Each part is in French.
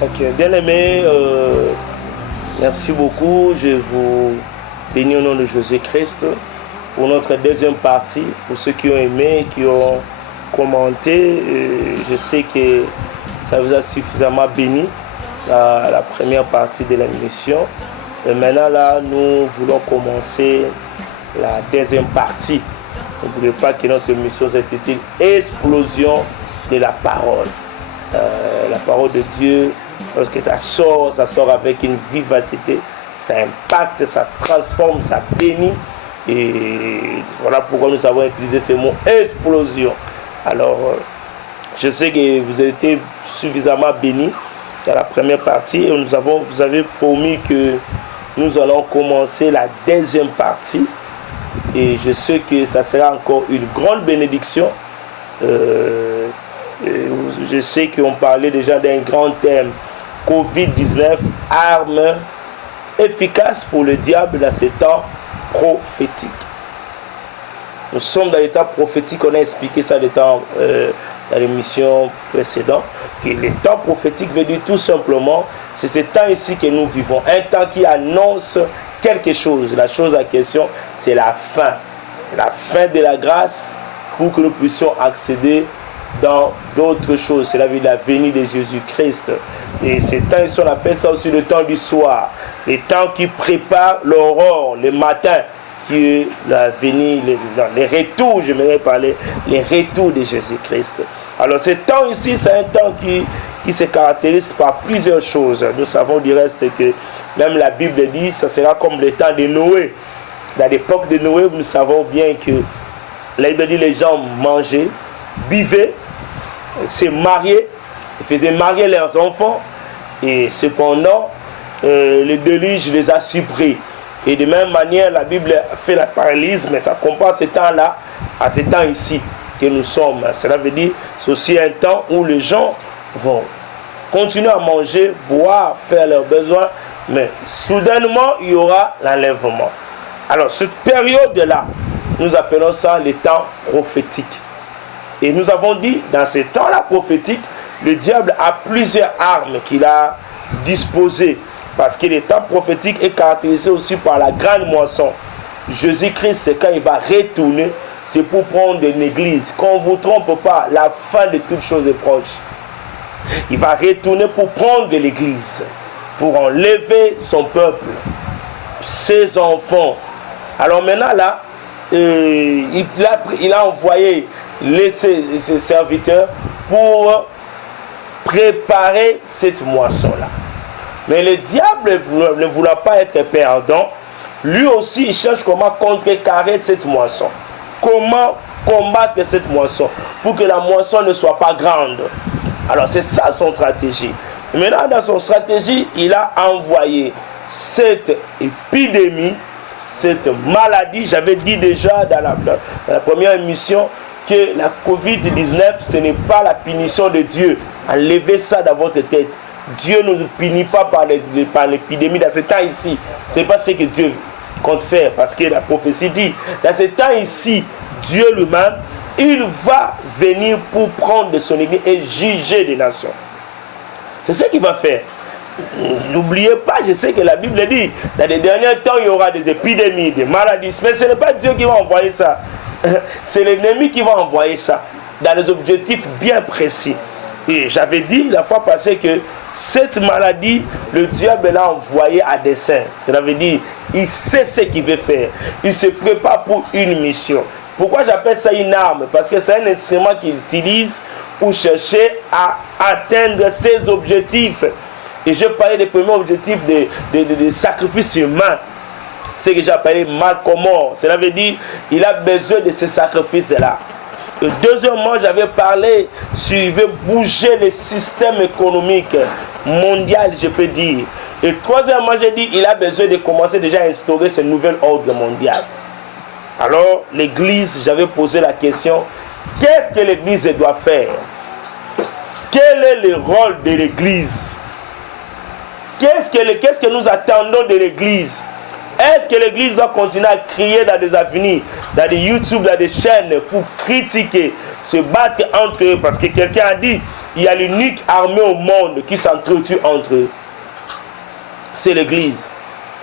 Ok, bien aimé, merci beaucoup. Je vous bénis au nom de Jésus-Christ pour notre deuxième partie. Pour ceux qui ont aimé, qui ont commenté, je sais que ça vous a suffisamment béni la première partie de l'émission. Et maintenant, là, nous voulons commencer la deuxième partie. N'oubliez pas que notre émission s'intitule Explosion de la parole. La parole de Dieu, lorsque ça sort avec une vivacité, ça impacte, ça transforme, ça bénit. Et voilà pourquoi nous avons utilisé ce mot explosion. Alors, je sais que vous avez été suffisamment bénis dans la première partie et vous avez promis que nous allons commencer la deuxième partie. Et je sais que ça sera encore une grande bénédiction. Je sais qu'on parlait déjà d'un grand thème, Covid-19, armes efficaces pour le diable dans ces temps prophétiques. Nous sommes dans l'état prophétique, on a expliqué ça dans l'émission précédente. Que le temps prophétique veut dire tout simplement, c'est ce temps ici que nous vivons, un temps qui annonce quelque chose. La chose en question, c'est la fin de la grâce pour que nous puissions accéder dans d'autres choses. C'est la venue de Jésus-Christ. Et c'est temps ici, on appelle ça aussi le temps du soir. Le temps qui prépare l'aurore, le matin, qui est la venue, les retours, j'aimerais parler, les retours de Jésus-Christ. Alors ce temps ici, c'est un temps qui se caractérise par plusieurs choses. Nous savons du reste que même la Bible dit, ça sera comme le temps de Noé. Dans l'époque de Noé, nous savons bien que la Bible dit les gens mangeaient, buvaient, se mariaient, faisaient marier leurs enfants, et cependant, le déluge les a surpris. Et de même manière, la Bible fait la parallélisme, mais ça compare ce temps-là à ce temps ici que nous sommes. Cela veut dire, c'est aussi un temps où les gens vont continuer à manger, boire, faire leurs besoins, mais soudainement, il y aura l'enlèvement. Alors, cette période-là, nous appelons ça le temps prophétique. Et nous avons dit, dans ce temps-là prophétique, le diable a plusieurs armes qu'il a disposées. Parce que le temps prophétique est caractérisé aussi par la grande moisson. Jésus-Christ, quand il va retourner, c'est pour prendre une église. Qu'on ne vous trompe pas, la fin de toutes choses est proche. Il va retourner pour prendre l'église, pour enlever son peuple, ses enfants. Alors maintenant là, il a envoyé ses serviteurs pour préparer cette moisson-là. Mais le diable, ne voulant pas être perdant, lui aussi il cherche comment contrecarrer cette moisson. Comment combattre cette moisson pour que la moisson ne soit pas grande. Alors c'est ça son stratégie. Maintenant dans son stratégie, il a envoyé cette épidémie, cette maladie. J'avais dit déjà dans la première émission que la Covid-19, ce n'est pas la punition de Dieu. Enlevez ça dans votre tête. Dieu ne nous punit pas par l'épidémie dans ce temps ici. Ce n'est pas ce que Dieu compte faire. Parce que la prophétie dit, dans ce temps ici, Dieu lui-même, il va venir pour prendre de son église et juger des nations. C'est ce qu'il va faire. N'oubliez pas, je sais que la Bible dit, dans les derniers temps, il y aura des épidémies, des maladies. Mais ce n'est pas Dieu qui va envoyer ça. C'est l'ennemi qui va envoyer ça. Dans des objectifs bien précis. Et j'avais dit la fois passée que cette maladie, le diable l'a envoyé à dessein. Cela veut dire, il sait ce qu'il veut faire. Il se prépare pour une mission. Pourquoi j'appelle ça une arme? Parce que c'est un instrument qu'il utilise pour chercher à atteindre ses objectifs. Et je parlais des premiers objectifs des sacrifices humains. Ce que j'ai appelé mal commun. Cela veut dire, il a besoin de ces sacrifices-là. Et deuxièmement, j'avais parlé s'il veut bouger le système économique mondial, je peux dire. Et troisièmement, j'ai dit il a besoin de commencer déjà à instaurer ce nouvel ordre mondial. Alors, l'Église, j'avais posé la question, qu'est-ce que l'Église doit faire? Quel est le rôle de l'Église? Qu'est-ce que nous attendons de l'Église? Est-ce que l'Église doit continuer à crier dans des avenirs, dans des YouTube, dans des chaînes, pour critiquer, se battre entre eux? Parce que quelqu'un a dit, il y a l'unique armée au monde qui s'entretue entre eux. C'est l'Église.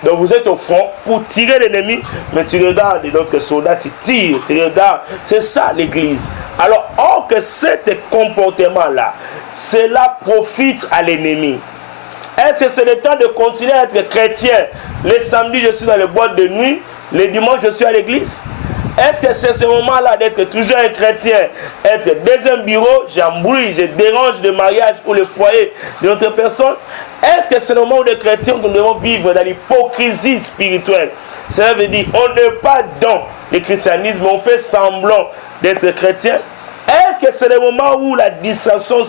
Donc vous êtes au front pour tirer l'ennemi, mais tu regardes d'autres soldats, tu tires, tu regardes. C'est ça l'Église. Alors, or que ce comportement-là, cela profite à l'ennemi. Est-ce que c'est le temps de continuer à être chrétien? Les samedis, je suis dans les boîtes de nuit. Les dimanches, je suis à l'église. Est-ce que c'est ce moment-là d'être toujours un chrétien? Être dans un bureau, j'embrouille, je dérange le mariage ou le foyer de notre personne? Est-ce que c'est le moment où les chrétiens nous devons vivre dans l'hypocrisie spirituelle? Cela veut dire on n'est pas dans le christianisme, on fait semblant d'être chrétien. Est-ce que c'est le moment où la distraction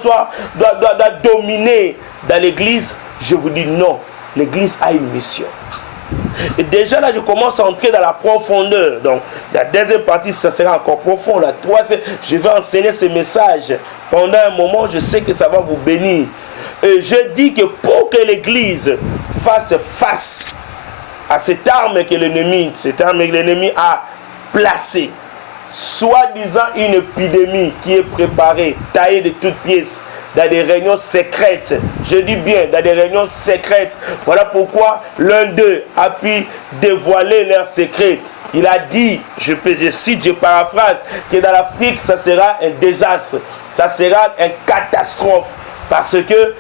doit dominer dans l'église? Je vous dis non. L'église a une mission. Et déjà là, je commence à entrer dans la profondeur. Donc, la deuxième partie, ça sera encore profond. La troisième, je vais enseigner ces messages. Pendant un moment, je sais que ça va vous bénir. Et je dis que pour que l'église fasse face à cette arme que l'ennemi a placée, soi-disant une épidémie qui est préparée, taillée de toutes pièces, dans des réunions secrètes. Je dis bien, dans des réunions secrètes. Voilà pourquoi l'un d'eux a pu dévoiler leurs secrets. Il a dit, je cite, je paraphrase, que dans l'Afrique, ça sera un désastre. Ça sera une catastrophe. Parce que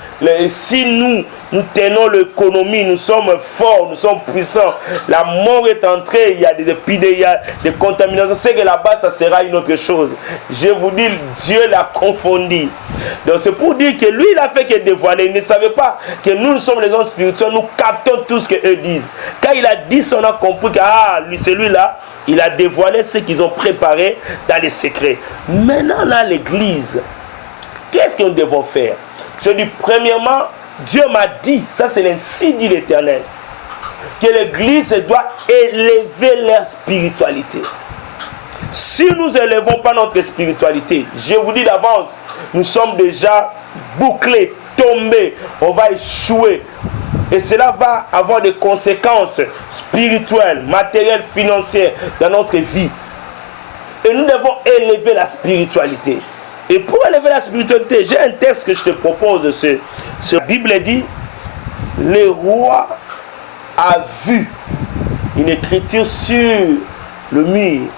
si nous tenons l'économie, nous sommes forts, nous sommes puissants, la mort est entrée, il y a des épidémies, il y a des contaminations, c'est que là-bas, ça sera une autre chose. Je vous dis, Dieu l'a confondu. Donc c'est pour dire que lui, il a fait que dévoiler. Il ne savait pas que nous sommes les hommes spirituels, nous captons tout ce qu'eux disent. Quand il a dit ça, on a compris que lui, celui-là, il a dévoilé ce qu'ils ont préparé dans les secrets. Maintenant, là, l'église, qu'est-ce que nous devons faire? Je dis, premièrement, Dieu m'a dit, ça c'est l'ainsi dit l'Éternel, que l'Église doit élever leur spiritualité. Si nous n'élevons pas notre spiritualité, je vous dis d'avance, nous sommes déjà bouclés, tombés, on va échouer. Et cela va avoir des conséquences spirituelles, matérielles, financières dans notre vie. Et nous devons élever la spiritualité. Et pour élever la spiritualité, j'ai un texte que je te propose. La Bible dit, le roi a vu une écriture sur le mur.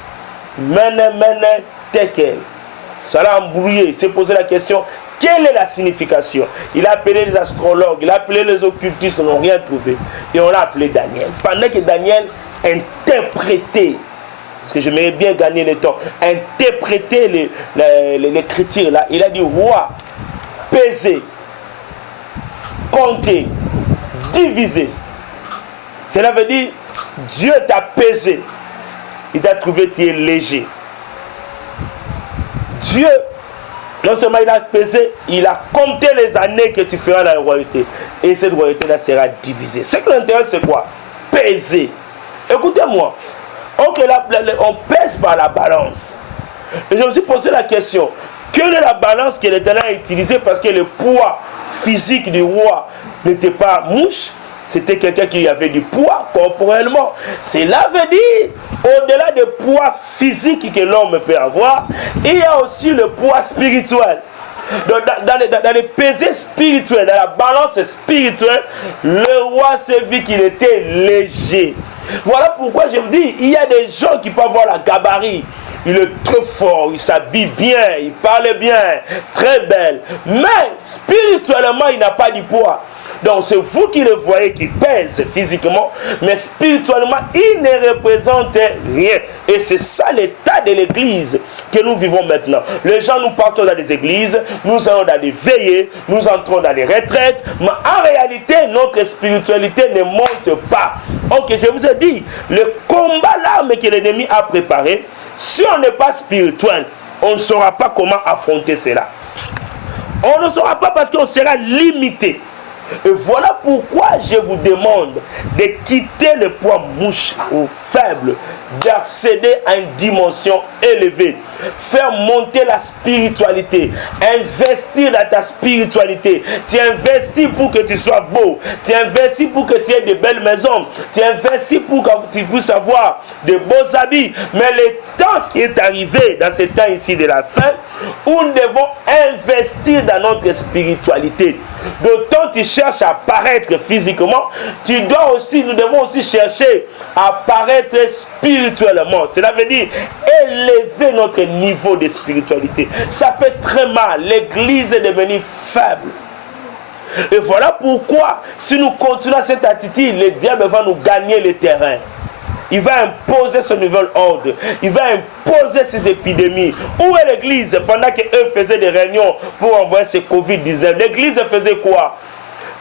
Mene, mene, tekel. Ça l'a embrouillé. Il s'est posé la question, quelle est la signification? Il a appelé les astrologues, il a appelé les occultistes, ils n'ont rien trouvé. Et on l'a appelé Daniel. Pendant que Daniel interprétait, parce que j'aimerais bien gagner le temps, interpréter l'écriture là, il a dit roi, peser, compter, diviser. Cela veut dire Dieu t'a pesé, il t'a trouvé tu es léger. Dieu, non seulement il a pesé, il a compté les années que tu feras dans la royauté. Et cette royauté là sera divisée. Ce qui l'intéresse c'est quoi? Peser. Écoutez-moi. On pèse par la balance. Et je me suis posé la question, quelle est la balance que l'Éternel a utilisée? Parce que le poids physique du roi n'était pas mouche, c'était quelqu'un qui avait du poids corporellement. Cela veut dire, au-delà du poids physique que l'homme peut avoir, il y a aussi le poids spirituel. Dans les pesées spirituelles, dans la balance spirituelle, le roi s'est vu qu'il était léger. Voilà pourquoi je vous dis, il y a des gens qui peuvent avoir la gabarit. Il est très fort, il s'habille bien, il parle bien, très belle. Mais spirituellement, il n'a pas du poids. Donc c'est vous qui le voyez qui pèse physiquement, mais spirituellement, il ne représente rien. Et c'est ça l'état de l'église que nous vivons maintenant. Les gens, nous partons dans les églises, nous allons dans les veillées, nous entrons dans les retraites, mais en réalité, notre spiritualité ne monte pas. Ok, je vous ai dit, le combat, l'arme que l'ennemi a préparé, si on n'est pas spirituel, on ne saura pas comment affronter cela. On ne saura pas parce qu'on sera limité. Et voilà pourquoi je vous demande de quitter le poids mouche ou faible d'accéder à une dimension élevée. Faire monter la spiritualité. Investir dans ta spiritualité. Tu investis pour que tu sois beau. Tu investis pour que tu aies de belles maisons. Tu investis pour que tu puisses avoir de beaux habits. Mais le temps qui est arrivé, dans ce temps ici de la fin, où nous devons investir dans notre spiritualité. D'autant tu cherches à paraître physiquement, nous devons aussi chercher à paraître spirituellement. Cela veut dire élever notre niveau de spiritualité. Ça fait très mal. L'église est devenue faible. Et voilà pourquoi, si nous continuons à cette attitude, le diable va nous gagner le terrain. Il va imposer ce nouvel ordre. Il va imposer ces épidémies. Où est l'église pendant qu'eux faisaient des réunions pour envoyer ce Covid-19? L'église faisait quoi?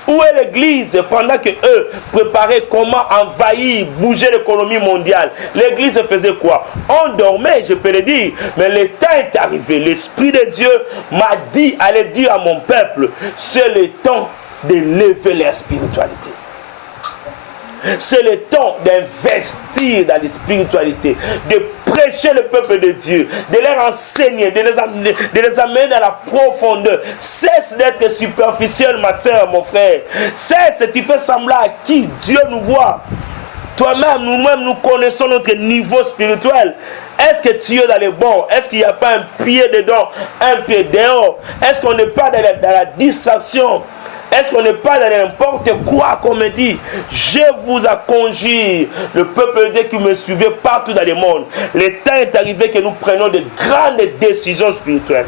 Où est l'église pendant qu'eux préparaient comment envahir, bouger l'économie mondiale? L'église faisait quoi? On dormait, je peux le dire. Mais le temps est arrivé. L'Esprit de Dieu m'a dit, allez dire à mon peuple, c'est le temps de lever leur spiritualité. C'est le temps d'investir dans la spiritualité, de prêcher le peuple de Dieu, de leur enseigner, de les amener dans la profondeur. Cesse d'être superficiel, ma soeur, mon frère. Cesse, tu fais semblant à qui Dieu nous voit. Toi-même, nous-mêmes, nous connaissons notre niveau spirituel. Est-ce que tu es dans les bons? Est-ce qu'il n'y a pas un pied dedans, un pied dehors? Est-ce qu'on n'est pas dans la distraction? Est-ce qu'on n'est pas dans n'importe quoi qu'on me dit? Je vous conjure, le peuple de Dieu qui me suivait partout dans le monde. Le temps est arrivé que nous prenions de grandes décisions spirituelles.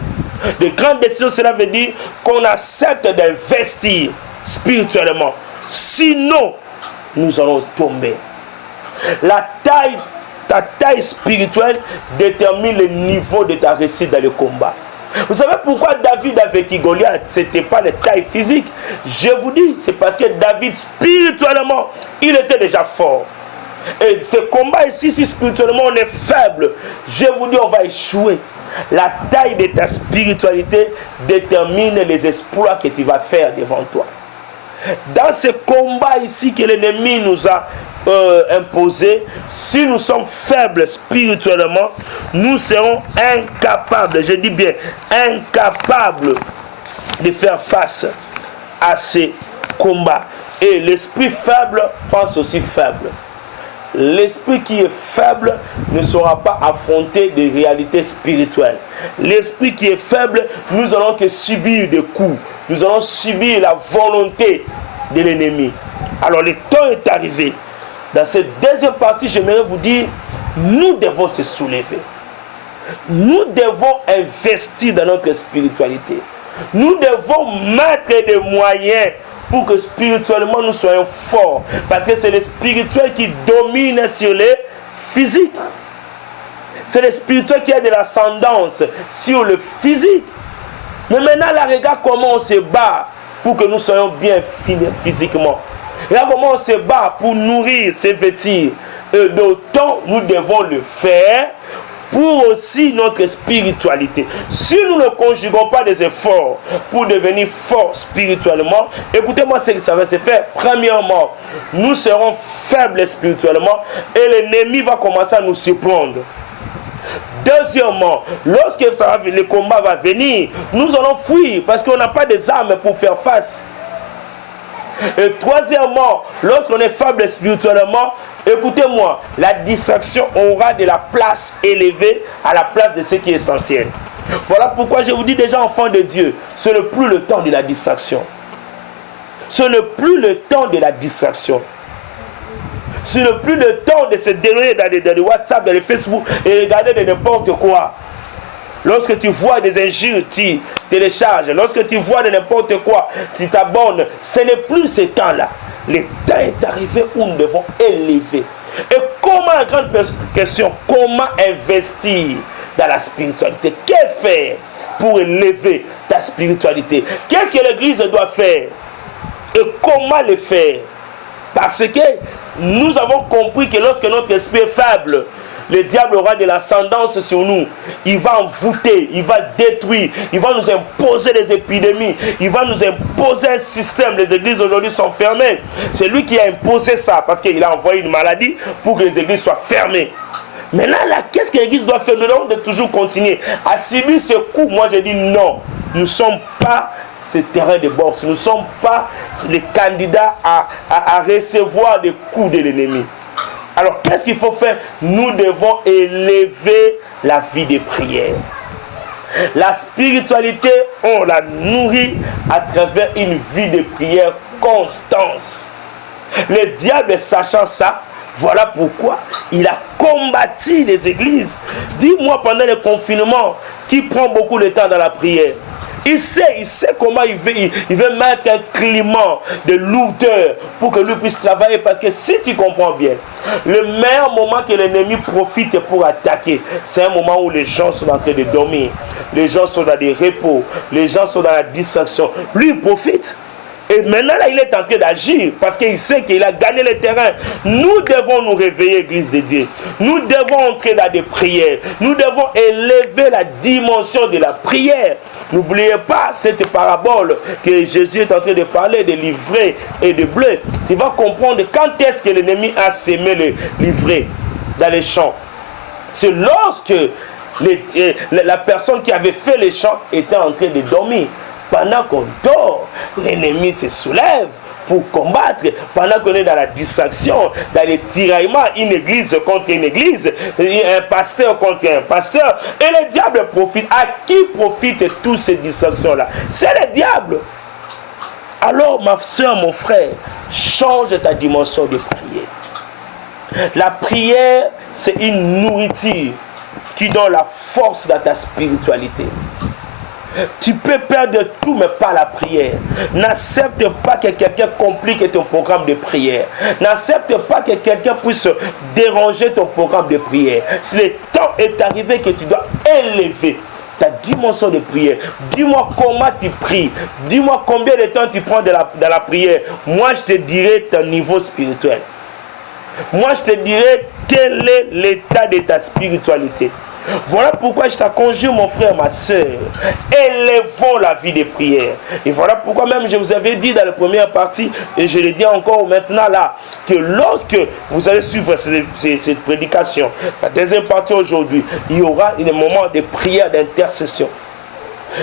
De grandes décisions, cela veut dire qu'on accepte d'investir spirituellement. Sinon, nous allons tomber. Ta taille spirituelle détermine le niveau de ta réussite dans le combat. Vous savez pourquoi David a vaincu Goliath? Ce n'était pas la taille physique. Je vous dis, c'est parce que David, spirituellement, il était déjà fort. Et ce combat ici, si spirituellement on est faible, je vous dis, on va échouer. La taille de ta spiritualité détermine les exploits que tu vas faire devant toi. Dans ce combat ici que l'ennemi nous a imposé, si nous sommes faibles spirituellement, nous serons incapables, je dis bien incapables de faire face à ces combats. Et l'esprit faible pense aussi faible. L'esprit qui est faible ne saura pas affronter des réalités spirituelles. L'esprit qui est faible, nous allons que subir des coups. Nous allons subir la volonté de l'ennemi. Alors le temps est arrivé. Dans cette deuxième partie, j'aimerais vous dire, nous devons se soulever. Nous devons investir dans notre spiritualité. Nous devons mettre des moyens pour que spirituellement nous soyons forts. Parce que c'est le spirituel qui domine sur le physique. C'est le spirituel qui a de l'ascendance sur le physique. Mais maintenant, là, regarde comment on se bat pour que nous soyons bien physiquement. Regarde comment on se bat pour nourrir, se vêtir. Et d'autant, nous devons le faire pour aussi notre spiritualité. Si nous ne conjuguons pas des efforts pour devenir forts spirituellement, écoutez-moi ce que ça va se faire. Premièrement, nous serons faibles spirituellement et l'ennemi va commencer à nous surprendre. Deuxièmement, lorsque le combat va venir, nous allons fuir parce qu'on n'a pas des armes pour faire face. Et troisièmement, lorsqu'on est faible spirituellement, écoutez-moi, la distraction aura de la place élevée à la place de ce qui est essentiel. Voilà pourquoi je vous dis déjà, enfants de Dieu, ce n'est plus le temps de la distraction. Ce n'est plus le temps de la distraction. Ce n'est plus le temps de se dérouler dans les WhatsApp, dans les Facebook et regarder de n'importe quoi. Lorsque tu vois des injures, tu télécharges. Lorsque tu vois de n'importe quoi, tu t'abonnes. Ce n'est plus ce temps-là. Le temps est arrivé où nous devons élever. Et comment, la grande question, comment investir dans la spiritualité? Que faire pour élever ta spiritualité? Qu'est-ce que l'Église doit faire? Et comment le faire? Parce que nous avons compris que lorsque notre esprit est faible, le diable aura de l'ascendance sur nous. Il va envoûter, il va détruire, il va nous imposer des épidémies, il va nous imposer un système. Les églises aujourd'hui sont fermées. C'est lui qui a imposé ça parce qu'il a envoyé une maladie pour que les églises soient fermées. Maintenant, là, qu'est-ce que l'Église doit faire? Nous devons toujours continuer à subir ce coup. Moi, je dis non. Nous ne sommes pas ce terrain de boxe. Nous ne sommes pas les candidats à recevoir des coups de l'ennemi. Alors, qu'est-ce qu'il faut faire? Nous devons élever la vie de prière. La spiritualité, on la nourrit à travers une vie de prière constante. Le diable, sachant ça, voilà pourquoi il a combattu les églises. Dis-moi, pendant le confinement, qui prend beaucoup de temps dans la prière? Il sait comment il veut mettre un climat de lourdeur pour que lui puisse travailler. Parce que si tu comprends bien, le meilleur moment que l'ennemi profite pour attaquer, c'est un moment où les gens sont en train de dormir. Les gens sont dans des repos. Les gens sont dans la distraction. Lui, il profite. Et maintenant, là, il est en train d'agir parce qu'il sait qu'il a gagné le terrain. Nous devons nous réveiller, Église de Dieu. Nous devons entrer dans des prières. Nous devons élever la dimension de la prière. N'oubliez pas cette parabole que Jésus est en train de parler de l'ivraie et de blé. Tu vas comprendre quand est-ce que l'ennemi a sémé le l'ivraie dans les champs. C'est lorsque la personne qui avait fait les champs était en train de dormir. Pendant qu'on dort, l'ennemi se soulève pour combattre. Pendant qu'on est dans la distraction, dans les tiraillements, une église contre une église, un pasteur contre un pasteur, et le diable profite. À qui profitent toutes ces distractions-là? C'est le diable. Alors, ma soeur, mon frère, change ta dimension de prière. La prière, c'est une nourriture qui donne la force dans ta spiritualité. Tu peux perdre tout, mais pas la prière. N'accepte pas que quelqu'un complique ton programme de prière. N'accepte pas que quelqu'un puisse déranger ton programme de prière. Si le temps est arrivé que tu dois élever ta dimension de prière. Dis-moi comment tu pries. Dis-moi combien de temps tu prends dans la prière. Moi, je te dirai ton niveau spirituel. Moi, je te dirai quel est l'état de ta spiritualité. Voilà pourquoi je t'conjure, mon frère, ma soeur, élevons la vie de prière. Et voilà pourquoi même je vous avais dit dans la première partie, et je le dis encore maintenant là, que lorsque vous allez suivre cette prédication, la deuxième partie aujourd'hui, il y aura un moment de prière d'intercession.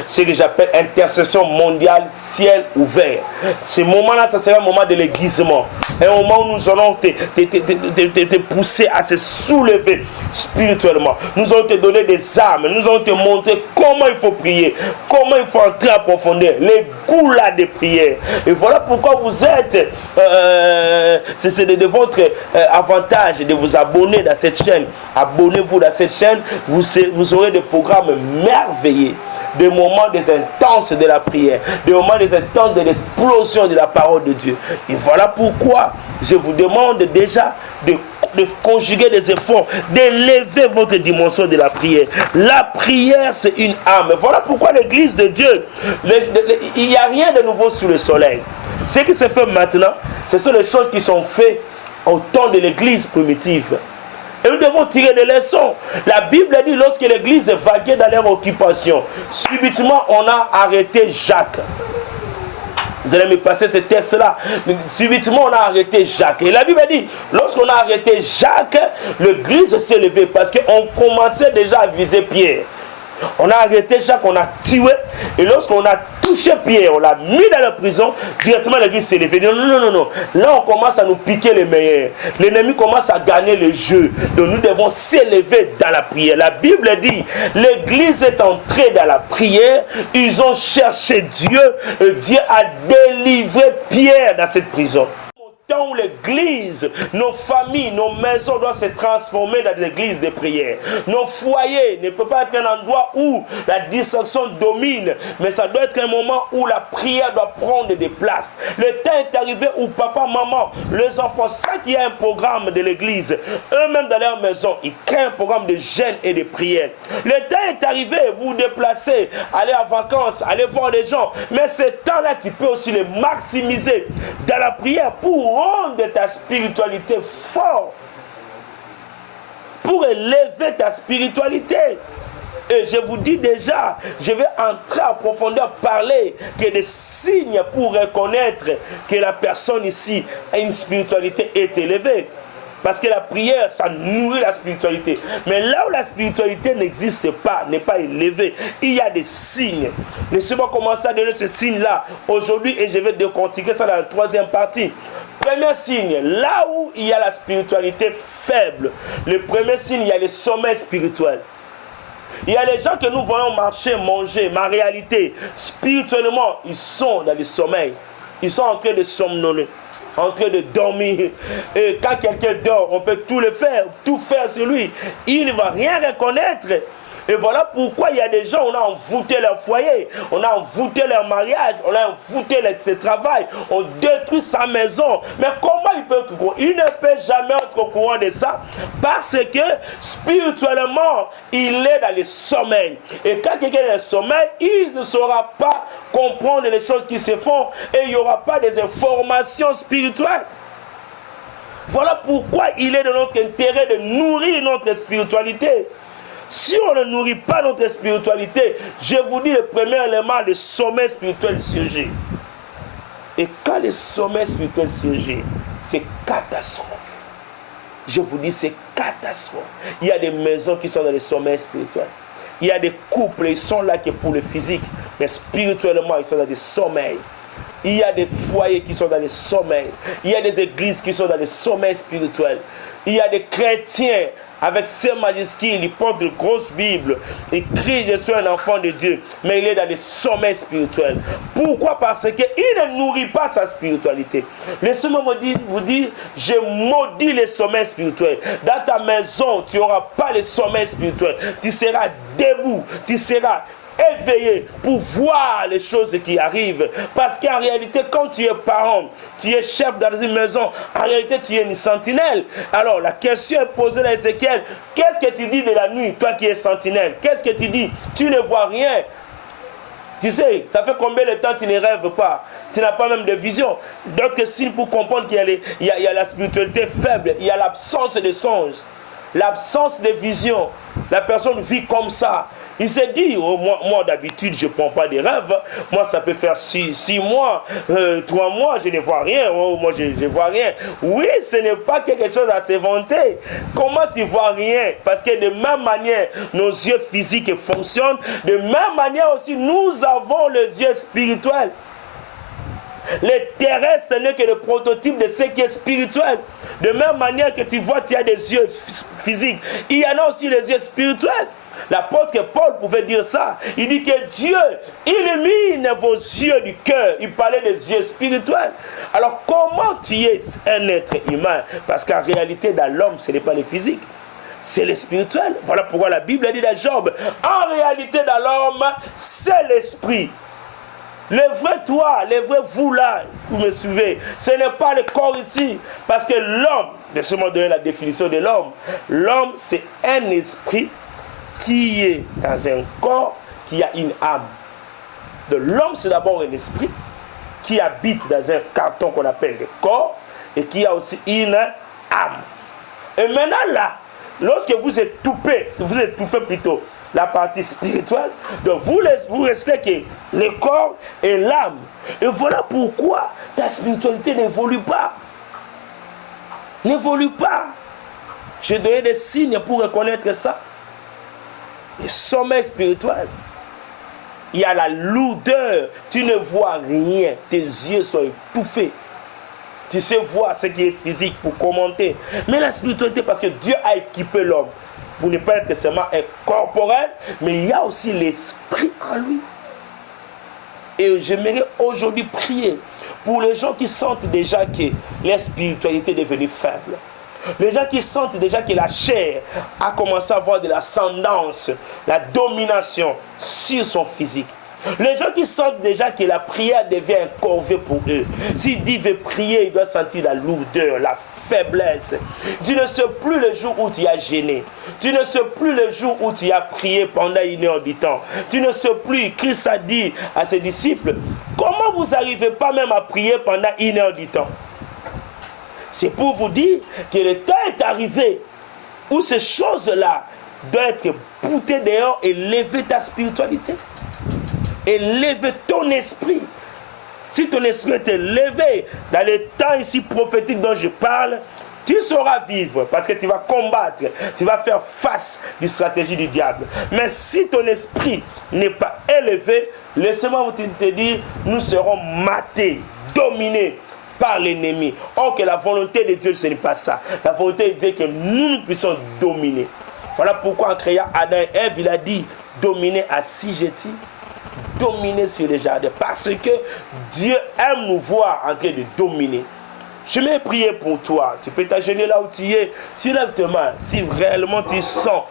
Ce que j'appelle intercession mondiale, ciel ouvert. Ce moment-là, ça sera un moment de l'aiguisement. Un moment où nous allons te pousser à se soulever spirituellement. Nous allons te donner des armes. Nous allons te montrer comment il faut prier. Comment il faut entrer à profondeur. Les goûts là de prière. Et voilà pourquoi vous êtes... c'est de votre avantage de vous abonner dans cette chaîne. Abonnez-vous dans cette chaîne. Vous aurez des programmes merveilleux. Des moments des intenses de la prière, des moments des intenses de l'explosion de la parole de Dieu. Et voilà pourquoi je vous demande déjà de conjuguer des efforts, d'élever votre dimension de la prière. La prière, c'est une arme. Voilà pourquoi l'Église de Dieu, il n'y a rien de nouveau sous le soleil. Ce qui se fait maintenant, ce sont les choses qui sont faites au temps de l'Église primitive. Et nous devons tirer des leçons. La Bible dit, lorsque l'Église vaguait dans leur occupation, subitement on a arrêté Jacques. Vous allez me passer ce texte-là. Subitement on a arrêté Jacques. Et la Bible dit, lorsqu'on a arrêté Jacques, l'Église s'est levée parce qu'on commençait déjà à viser Pierre. On a arrêté Jacques, on a tué. Et lorsqu'on a touché Pierre, on l'a mis dans la prison, directement l'Église s'est levée. Non. Là, on commence à nous piquer les meilleurs. L'ennemi commence à gagner le jeu. Donc, nous devons s'élever dans la prière. La Bible dit, l'Église est entrée dans la prière. Ils ont cherché Dieu. Et Dieu a délivré Pierre dans cette prison. Où l'église, nos familles, nos maisons doivent se transformer dans des églises de prière. Nos foyers ne peuvent pas être un endroit où la distraction domine, mais ça doit être un moment où la prière doit prendre des places. Le temps est arrivé où papa, maman, les enfants, ça qui est un programme de l'église, eux-mêmes dans leur maison, ils créent un programme de jeûne et de prière. Le temps est arrivé, vous vous déplacez, allez en vacances, allez voir les gens, mais ce temps-là, tu peux aussi le maximiser dans la prière pour rendre ta spiritualité forte, pour élever ta spiritualité. Et je vous dis déjà, je vais entrer en profondeur, parler que des signes pour reconnaître que la personne ici a une spiritualité est élevée. Parce que la prière, ça nourrit la spiritualité. Mais là où la spiritualité n'existe pas, n'est pas élevée, il y a des signes. Laissez-moi commencer à donner ce signe-là aujourd'hui et je vais décortiquer ça dans la troisième partie. Premier signe, là où il y a la spiritualité faible, le premier signe, il y a le sommeil spirituel. Il y a les gens que nous voyons marcher, manger, mais en réalité, spirituellement, ils sont dans le sommeil. Ils sont en train de somnoler, en train de dormir. Et quand quelqu'un dort, on peut tout le faire, tout faire sur lui. Il ne va rien reconnaître. Et voilà pourquoi il y a des gens, on a envoûté leur foyer, on a envoûté leur mariage, on a envoûté ses travail, on détruit sa maison. Mais comment il peut être au courant? Il ne peut jamais être au courant de ça parce que spirituellement, il est dans le sommeil. Et quand quelqu'un est dans le sommeil, il ne saura pas comprendre les choses qui se font et il n'y aura pas des informations spirituelles. Voilà pourquoi il est de notre intérêt de nourrir notre spiritualité. Si on ne nourrit pas notre spiritualité, je vous dis le premier élément, le sommeil spirituel surgit. Et quand le sommeil spirituel surgit, c'est catastrophe. Je vous dis, c'est catastrophe. Il y a des maisons qui sont dans le sommeil spirituel. Il y a des couples, ils sont là que pour le physique, mais spirituellement, ils sont dans le sommeil. Il y a des foyers qui sont dans le sommeil. Il y a des églises qui sont dans le sommeil spirituel. Il y a des chrétiens avec ses majuscules, il porte de grosses Bibles, il crie je suis un enfant de Dieu, mais il est dans le sommeil spirituel. Pourquoi? Parce qu'il ne nourrit pas sa spiritualité. Laissez-moi vous dire, je maudis le sommeil spirituel. Dans ta maison, tu n'auras pas le sommeil spirituel. Tu seras debout, tu seras éveillé pour voir les choses qui arrivent. Parce qu'en réalité, quand tu es parent, tu es chef dans une maison, en réalité, tu es une sentinelle. Alors, la question est posée à Ézéchiel, qu'est-ce que tu dis de la nuit, toi qui es sentinelle? Qu'est-ce que tu dis? Tu ne vois rien. Tu sais, ça fait combien de temps tu ne rêves pas? Tu n'as pas même de vision. D'autres signes pour comprendre qu'il y a la spiritualité faible, il y a l'absence de songe, l'absence de vision. La personne vit comme ça. Il s'est dit, oh, moi d'habitude je ne prends pas des rêves, moi ça peut faire 6 mois, 3 mois, je ne vois rien, oh, moi je ne vois rien. Oui, ce n'est pas quelque chose à se vanter. Comment tu vois rien? Parce que de même manière, nos yeux physiques fonctionnent, de même manière aussi, nous avons les yeux spirituels. Les terrestres n'est que le prototype de ce qui est spirituel. De même manière que tu vois, tu as des yeux physiques, il y en a aussi les yeux spirituels. L'apôtre Paul pouvait dire ça. Il dit que Dieu illumine vos yeux du cœur. Il parlait des yeux spirituels. Alors comment tu es un être humain? Parce qu'en réalité, dans l'homme, ce n'est pas le physique, c'est le spirituel. Voilà pourquoi la Bible dit à Job, en réalité, dans l'homme, c'est l'esprit. Le vrai toi, le vrai vous là, vous me suivez, ce n'est pas le corps ici. Parce que l'homme, laissez-moi donner la définition de l'homme. L'homme, c'est un esprit qui est dans un corps, qui a une âme. De l'homme, c'est d'abord un esprit qui habite dans un carton qu'on appelle le corps et qui a aussi une âme. Et maintenant là, lorsque vous étouffez plutôt la partie spirituelle, donc vous restez que le corps et l'âme. Et voilà pourquoi ta spiritualité n'évolue pas. N'évolue pas. J'ai donné des signes pour reconnaître ça. Le sommeil spirituel. Il y a la lourdeur. Tu ne vois rien. Tes yeux sont étouffés. Tu sais voir ce qui est physique pour commenter. Mais la spiritualité, parce que Dieu a équipé l'homme pour ne pas être seulement un corporel, mais il y a aussi l'esprit en lui. Et j'aimerais aujourd'hui prier pour les gens qui sentent déjà que leur spiritualité est devenue faible. Les gens qui sentent déjà que la chair a commencé à avoir de l'ascendance, la domination sur son physique. Les gens qui sentent déjà que la prière devient un corvée pour eux. S'il dit veut prier, il doit sentir la lourdeur, la faiblesse. Tu ne sais plus le jour où tu as gêné. Tu ne sais plus le jour où tu as prié pendant 1 heure du temps. Tu ne sais plus. Christ a dit à ses disciples, comment vous n'arrivez pas même à prier pendant 1 heure du temps? C'est pour vous dire que le temps est arrivé où ces choses-là doivent être boutées dehors et lever ta spiritualité. Et lever ton esprit. Si ton esprit est élevé, dans les temps ici prophétiques dont je parle, Tu sauras vivre parce que tu vas combattre, tu vas faire face aux stratégies du diable. Mais si ton esprit n'est pas élevé, laissez-moi te dire, nous serons matés, dominés par l'ennemi. Or que la volonté de Dieu, ce n'est pas ça. La volonté de Dieu, c'est que nous puissions dominer. Voilà pourquoi en créant Adam et Ève, il a dit dominer assujetti, dominer sur les jardins. Parce que Dieu aime nous voir en train de dominer. Je vais prier pour toi. Tu peux t'agenouiller là où tu es. Tu lèves tes mains. Si réellement tu sens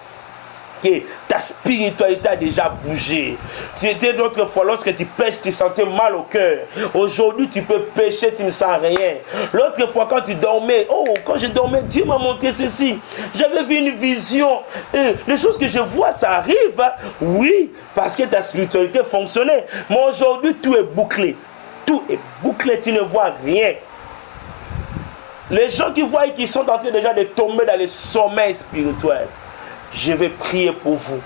que ta spiritualité a déjà bougé. Tu étais l'autre fois, lorsque tu pêches, tu sentais mal au cœur. Aujourd'hui, tu peux pêcher, tu ne sens rien. L'autre fois, quand tu dormais, quand je dormais, Dieu m'a montré ceci. J'avais vu une vision. Et les choses que je vois, ça arrive. Hein? Oui, parce que ta spiritualité fonctionnait. Mais aujourd'hui, tout est bouclé. Tout est bouclé, tu ne vois rien. Les gens qui voient qu'ils sont en train déjà de tomber dans le sommeil spirituel. Je vais prier pour vous.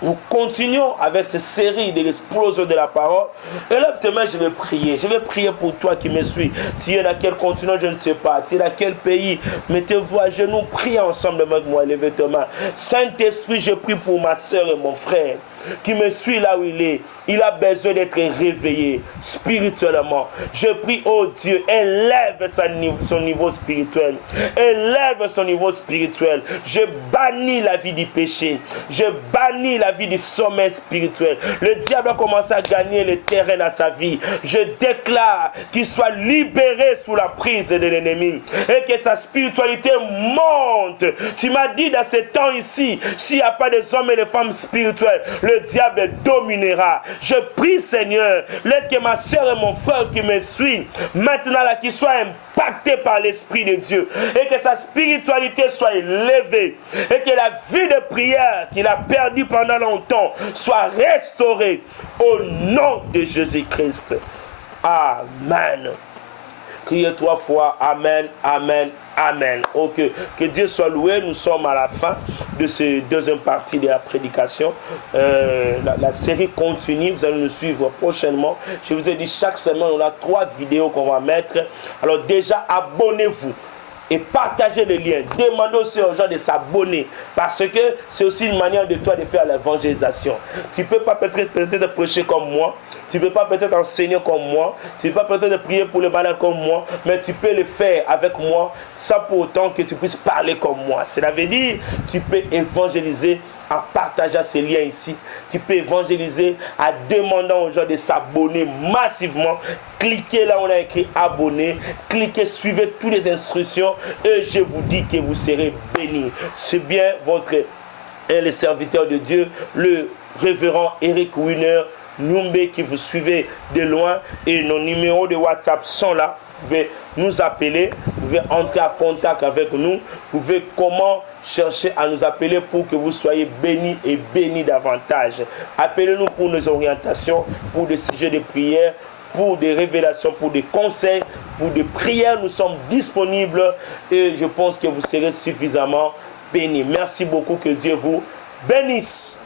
Nous continuons avec cette série de l'explosion de la parole. Et là, demain, je vais prier. Je vais prier pour toi qui me suis. Tu es dans quel continent, je ne sais pas. Tu es dans quel pays. Mettez-vous à genoux. Priez ensemble avec moi. Levez tes mains. Saint-Esprit, je prie pour ma soeur et mon frère qui me suit là où il est. Il a besoin d'être réveillé spirituellement. Je prie, oh Dieu, élève son niveau spirituel. Élève son niveau spirituel. Je bannis la vie du péché. Je bannis la vie du sommeil spirituel. Le diable a commencé à gagner le terrain dans sa vie. Je déclare qu'il soit libéré sous la prise de l'ennemi et que sa spiritualité monte. Tu m'as dit dans ces temps ici, s'il n'y a pas des hommes et des femmes spirituels, le diable dominera. Je prie, Seigneur, laisse que ma soeur et mon frère qui me suivent, maintenant là, qu'ils soient impactés par l'Esprit de Dieu et que sa spiritualité soit élevée et que la vie de prière qu'il a perdue pendant longtemps soit restaurée au nom de Jésus-Christ. Amen. Criez 3 fois Amen, Amen, Amen. Ok, que Dieu soit loué. Nous sommes à la fin de cette deuxième partie de la prédication. La série continue. Vous allez nous suivre prochainement. Je vous ai dit, chaque semaine, on a 3 vidéos qu'on va mettre. Alors déjà, abonnez-vous et partagez le lien. Demandez aussi aux gens de s'abonner parce que c'est aussi une manière de toi de faire l'évangélisation. Tu ne peux pas peut-être prêcher comme moi. Tu ne peux pas peut-être enseigner comme moi. Tu ne peux pas peut-être prier pour les malades comme moi. Mais tu peux le faire avec moi sans pour autant que tu puisses parler comme moi. Cela veut dire tu peux évangéliser en partageant ces liens ici. Tu peux évangéliser en demandant aux gens de s'abonner massivement. Cliquez là où on a écrit abonner. Cliquez, suivez toutes les instructions. Et je vous dis que vous serez bénis. C'est bien votre le serviteur de Dieu, le révérend Eric Wiener Numbe qui vous suivez de loin, et nos numéros de WhatsApp sont là. Vous pouvez nous appeler, vous pouvez entrer en contact avec nous, vous pouvez chercher à nous appeler pour que vous soyez bénis et bénis davantage. Appelez-nous pour nos orientations, pour des sujets de prière, pour des révélations, pour des conseils, pour des prières. Nous sommes disponibles et je pense que vous serez suffisamment bénis. Merci beaucoup, que Dieu vous bénisse.